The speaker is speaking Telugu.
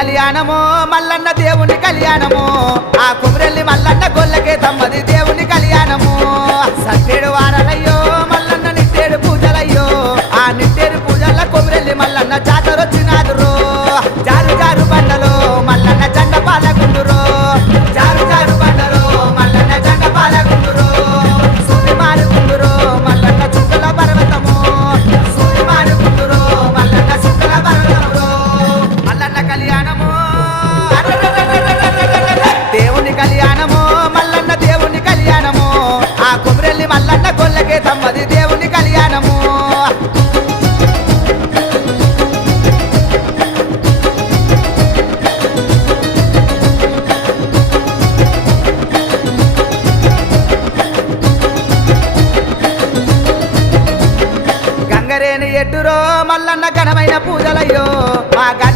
కళ్యాణమో మల్లన్న దేవుని కళ్యాణమో ఆ కుమరెల్లి మల్లన్న గొల్లకే తమ్మది దేవుని కళ్యాణమో సట్టేడు వారాలయ్యో మల్లన్న నిట్టేడు పూజలయ్యో ఆ నిట్టేడు పూజల కుమరెల్లి మల్లన్న జాతరొచ్చినాదురో జారు జారు బండలో మల్లన్న జెండ పాలగుండురో జారు జారు బండలో మల్లన్న జెండ పాలగుండురో సూది మారుకుందురో మల్లన్న చుక్కల పర్వతము సూది మారుకుందురో మల్లన్న చుక్కల పర్వతము మల్లన్న కళ్యాణము దేవుని కళ్యాణము మల్లన్న దేవుని కళ్యాణము ఆ కుమరెల్లి మల్లన్న గొల్లకే తమ్మది దేవుని కళ్యాణము గంగరేని ఎట్టురో మల్లన్న ఘనమైన పూజ